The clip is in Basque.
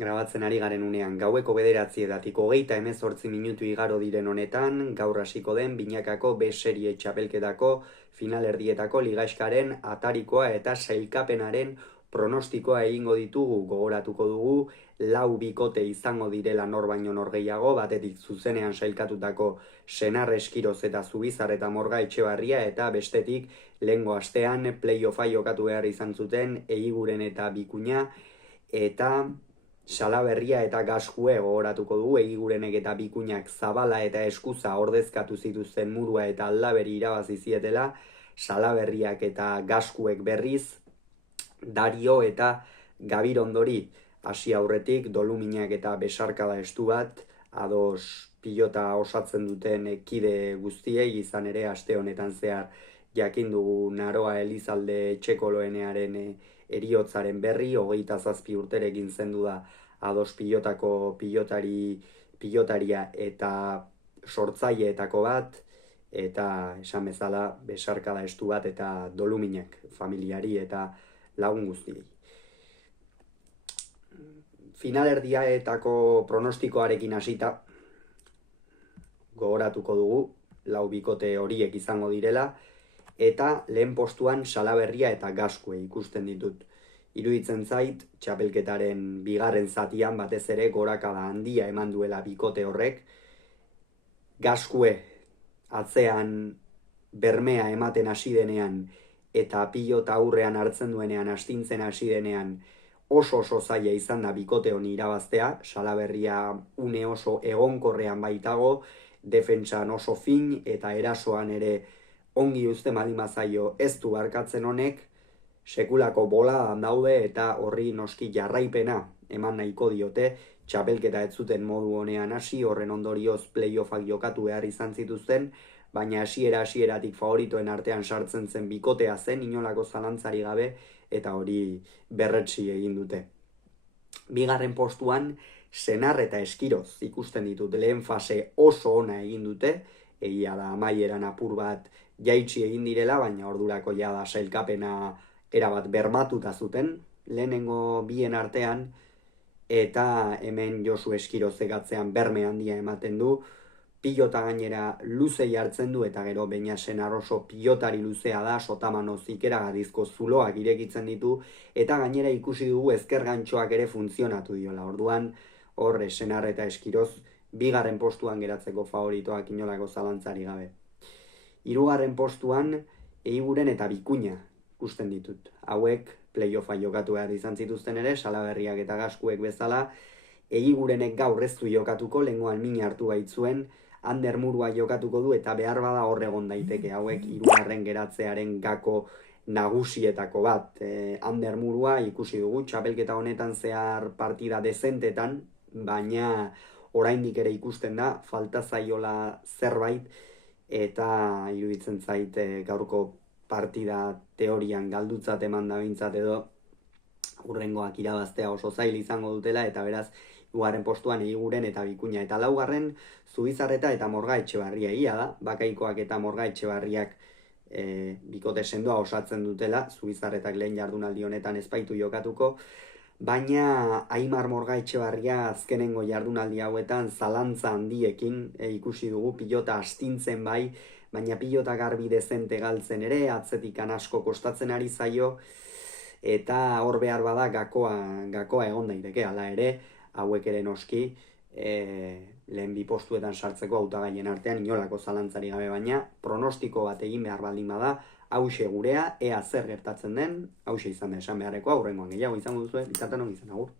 Grabatzen ari garen unean, gaueko 9:38 minutu igaro diren honetan, gaur hasiko den binakako B serie txapelketako finalerdietako ligaxkaren atarikoa eta sailkapenaren pronostikoa egingo ditugu. Gogoratuko dugu, lau bikote izango direla nor baino nor gehiago, batetik zuzenean sailkatutako Senar Eskiroz eta Zubizar eta Morga Etxebarria, eta bestetik lehengo astean playoffa jokatu behar izan zuten Eiguren eta Bikuña, eta Salaberria eta Gaskue. Gogoratuko dugu, Eigurenek eta Bikuñak Zabala eta Eskuza ordezkatu zituzten Murua eta Aldaberi irabazi zietela, Salaberriak eta Gaskuek berriz Dario eta Gabirondori. Hasi aurretik Doluminak eta Besarkada estu bat ados pilota osatzen duten kide guztiei, izan ere aste honetan zehar jakin dugu Naroa Elizalde Etxekoloenearen eriotzaren berri. 27 urterekin zendu da ados pilotako pilotaria eta sortzaileetako bat, eta esan bezala Besarkada estu bat eta Doluminak familiari eta lagun guztiei. Finalerdiaetako pronostikoarekin hasita, gogoratuko dugu lau bikote horiek izango direla, eta lehen postuan Salaberria eta Gaskue ikusten ditut. Iruditzen zait, txapelketaren bigarren zatian batez ere gorakada handia eman duela bikote horrek. Gaskue atzean bermea ematen hasi denean eta pilota aurrean hartzen duenean, astintzen hasi denean, oso zaila izan da bikote honi irabaztea. Salaberria une oso egonkorrean baitago, defentsan oso fin eta erasoan ere ongi uzten baldin bazaio ez du barkatzen honek, sekulako bola daude eta horri noski jarraipena eman nahiko diote. Txapelketa ez zuten modu honean hasi, horren ondorioz playoffak jokatu behar izan zituzten, baina hasieratik favoritoen artean sartzen zen bikotea zen, inolako zalantzari gabe, eta hori berretsi egin dute. Bigarren postuan Senar eta Eskiroz ikusten ditut. Lehen fase oso ona egin dute, egia da amaieran apur bat jaitsi egin direla, baina ordurako jada sailkapena erabat bermatuta zuten lehenengo bien artean, eta hemen Josu Eskirozek atzean berme handia ematen du, pilota gainera luzei hartzen du, eta gero Beña Senar oso pilotari luzea da, sotamano zikeragadizko zuloak irekitzen ditu, eta gainera ikusi dugu ezker gantxoak ere funtzionatu diola. Orduan hor Senar eta Eskiroz bigarren postuan geratzeko favoritoak inolako zalantzari gabe. Hirugarren postuan Eiguren eta Bikuña ikusten ditut. Hauek playoffa jokatu behar izan zituzten ere, Salaberriak eta Gaskuek bezala. Eigurenek gaur ez du jokatuko, lehengoan min hartu baitzuen, Ander Murua jokatuko du, eta behar bada hor egon daiteke. Hauek hirugarren geratzearen gako nagusietako bat. Ander Murua ikusi dugu txapelketa honetan zehar partida dezentetan, baina oraindik ere ikusten da falta zaiola zerbait, eta iruditzen zait gaurko partida teorian galdutzat eman da bintzat, edo hurrengoak irabaztea oso zail izango dutela, eta beraz hirugarren postuan Eiguren eta Bikuña, eta laugarren Zubizarreta eta Morga Etxebarria. Egia da, Bakaikoak eta Morga Etxebarriak bikote sendoa osatzen dutela. Zubizarretak lehen jardunaldi honetan ez baitu jokatuko, baina Aimar Morga Etxebarria azkenengo jardunaldi hauetan zalantza handiekin ikusi dugu, pilota astintzen bai, baina pilota garbi dezente galtzen ere, atzetikan asko kostatzen ari zaio, eta hor behar bada gakoa egon daiteke. Hala ere, hauek ere noski lehen bi postuetan sartzeko hautagaien artean inolako zalantzari gabe, baina pronostiko bat egin behar baldin bada, hauxe gurea, ea zer gertatzen den, hauxe izan da esan beharrekoa. Hurrengoan gehiago izango duzue, bitartean ongi izan, agur.